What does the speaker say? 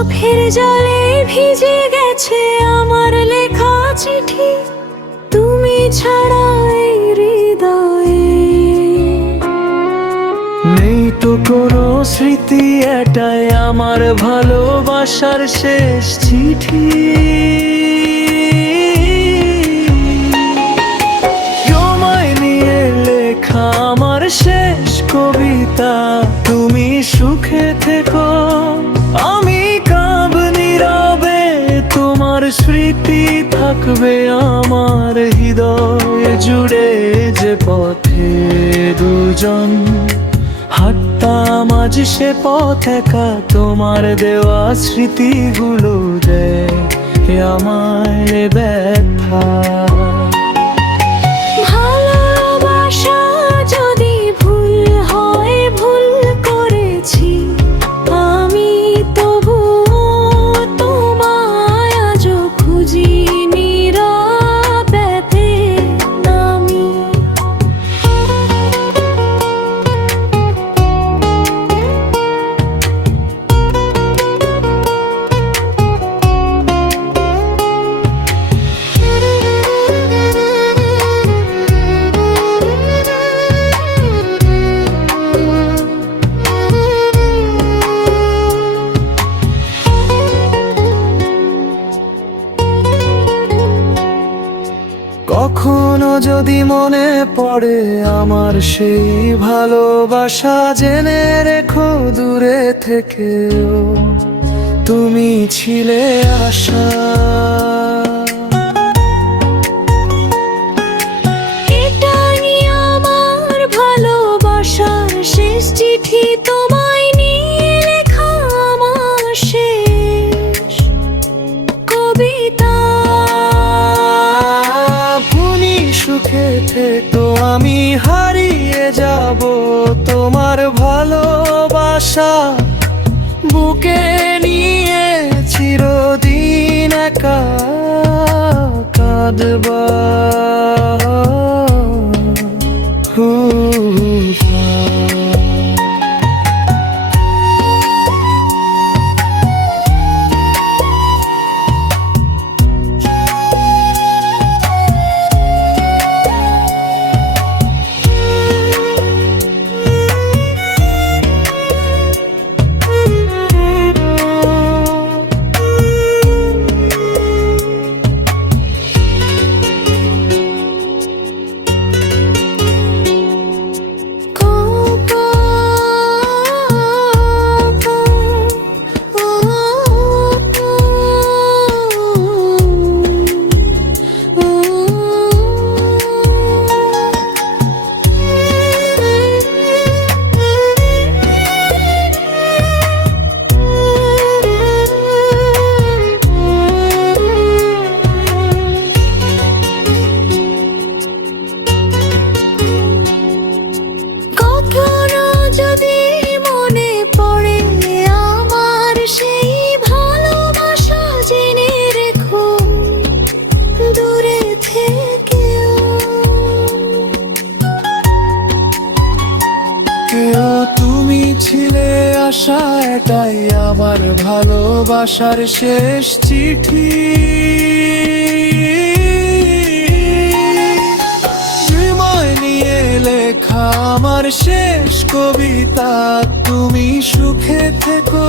চোখের জলে ভিজে গেছে আমার লেখা চিঠি, তুমি ছাড়া এই হৃদয়ে নেই তো কোনো স্মৃতি, এটাই আমার ভালোবাসার শেষ চিঠি। তোমায় নিয়ে লেখা আমার শেষ কবিতা, তুমি সুখে থেকো আমি কাঁব নীরবে, তোমার স্মৃতি থাকবে আমার হৃদয় জুড়ে। যে পথে দুজন হাঁটতাম আজ সে পথ একা, তোমার দেওয়া স্মৃতিগুলো দেয় আমায় ব্যথা। ভালোবাসা যদি ভুল হয়, ভুল করেছি আমি, তবু তোমায় আজও খুঁজি নীরবেতে আমি। কখনো যদি মনে পড়ে আমার সেই ভালোবাসা, জেনে রেখো দূরে থেকেও তুমি ছিলে আশা। এটাই আমার ভালোবাসার শেষ চিঠি, তোমায় নিয়ে লেখা আমার শেষ কবিতা। তুমি সুখে থেকো আমি হারিয়ে যাব তোমার ভালোবাসা, বুকে নিয়ে চিরদিন একা কাঁদবা। যদি মনে পড়ে আমার সেই ভালোবাসা, জেনে রেখো দূরে থেকেও তুমি ছিলে আশা, এটাই আমার ভালোবাসার শেষ চিঠি। তোমায় নিয়ে লেখা আমার শেষ কবিতা, তুমি সুখে থেকো